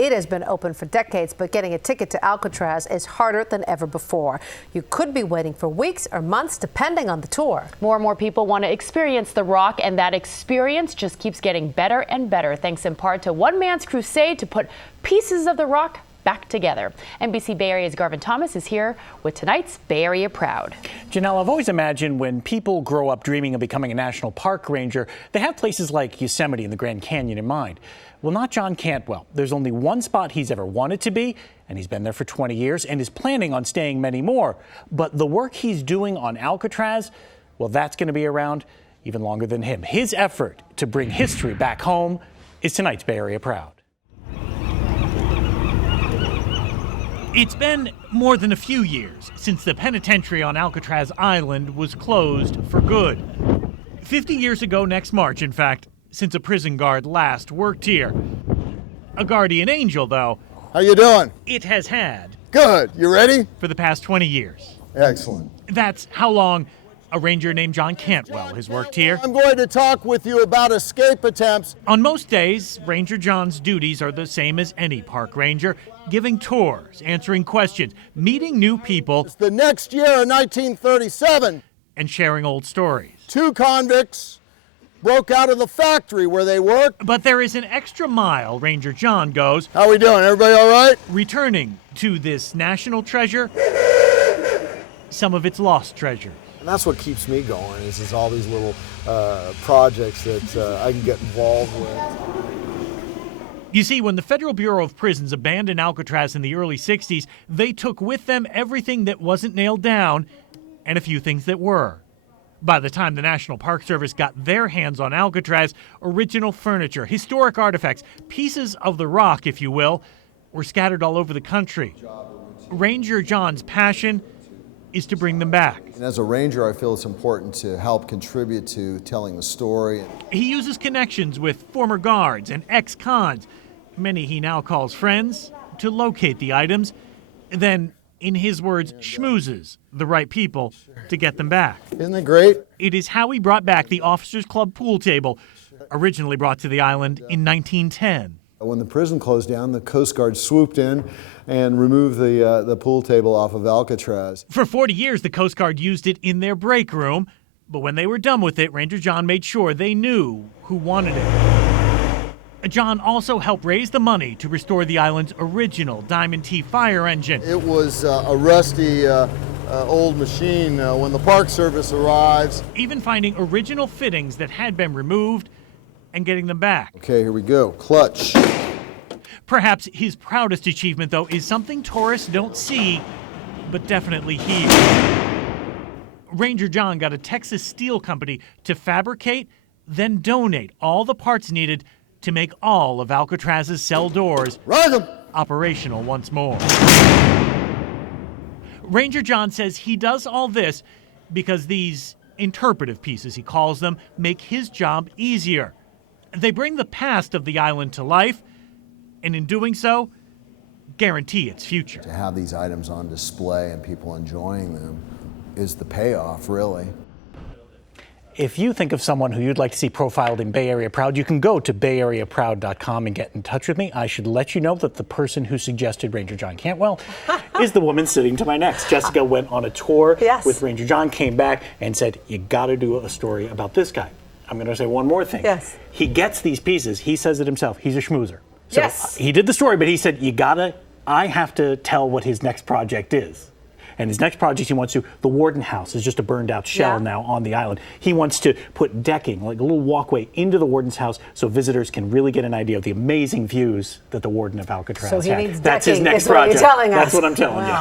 it has been open for decades, but getting a ticket to Alcatraz is harder than ever before. You could be waiting for weeks or months, depending on the tour. More and more people want to experience the Rock, and that experience just keeps getting better and better, thanks in part to one man's crusade to put pieces of the Rock back together. NBC Bay Area's Garvin Thomas is here with tonight's Bay Area Proud. Janelle, I've always imagined when people grow up dreaming of becoming a national park ranger, they have places like Yosemite and the Grand Canyon in mind. Well, not John Cantwell. There's only one spot he's ever wanted to be, and he's been there for 20 years and is planning on staying many more. But the work he's doing on Alcatraz, well, that's going to be around even longer than him. His effort to bring history back home is tonight's Bay Area Proud. It's been more than a few years since the penitentiary on Alcatraz Island was closed for good. 50 years ago next March, in fact, since a prison guard last worked here. A guardian angel, though. How you doing? It has had. Good. You ready? For the past 20 years. Excellent. That's how long a ranger named John Cantwell has worked here. I'm going to talk with you about escape attempts. On most days, Ranger John's duties are the same as any park ranger, giving tours, answering questions, meeting new people. It's the next year in 1937. And sharing old stories. 2 convicts broke out of the factory where they worked. But there is an extra mile Ranger John goes. How we doing? Everybody all right? Returning to this national treasure, some of its lost treasure. And that's what keeps me going, is all these little projects that I can get involved with. You see, when the Federal Bureau of Prisons abandoned Alcatraz in the early 60s, they took with them everything that wasn't nailed down and a few things that were. By the time the National Park Service got their hands on Alcatraz, original furniture, historic artifacts, pieces of the Rock, if you will, were scattered all over the country. Ranger John's passion is to bring them back. And as a ranger, I feel it's important to help contribute to telling the story. He uses connections with former guards and ex-cons, many he now calls friends, to locate the items, then, in his words, schmoozes the right people to get them back. Isn't it great? It is how he brought back the Officers Club pool table, originally brought to the island in 1910. When the prison closed down, the Coast Guard swooped in and removed the pool table off of Alcatraz. For 40 years, the Coast Guard used it in their break room, but when they were done with it, Ranger John made sure they knew who wanted it. John also helped raise the money to restore the island's original Diamond T fire engine. It was a rusty old machine. When the Park Service arrives. Even finding original fittings that had been removed and getting them back. Okay, here we go. Clutch. Perhaps his proudest achievement, though, is something tourists don't see, but definitely hear. Ranger John got a Texas steel company to fabricate, then donate all the parts needed to make all of Alcatraz's cell doors operational once more. Ranger John says he does all this because these interpretive pieces, he calls them, make his job easier. They bring the past of the island to life, and in doing so, guarantee its future. To have these items on display and people enjoying them is the payoff, really. If you think of someone who you'd like to see profiled in Bay Area Proud, you can go to bayareaproud.com and get in touch with me. I should let you know that the person who suggested Ranger John Cantwell is the woman sitting to my next. Jessica went on a tour with Ranger John, came back and said, you got to do a story about this guy. I'm going to say one more thing. Yes. He gets these pieces. He says it himself. He's a schmoozer. So he did the story, but he said, I have to tell what his next project is. And his next project he wants to, the Warden House is just a burned out shell now on the island. He wants to put decking, like a little walkway into the Warden's house so visitors can really get an idea of the amazing views that the Warden of Alcatraz So he had. needs That's his decking, next is what project. you're telling us. That's what I'm telling you.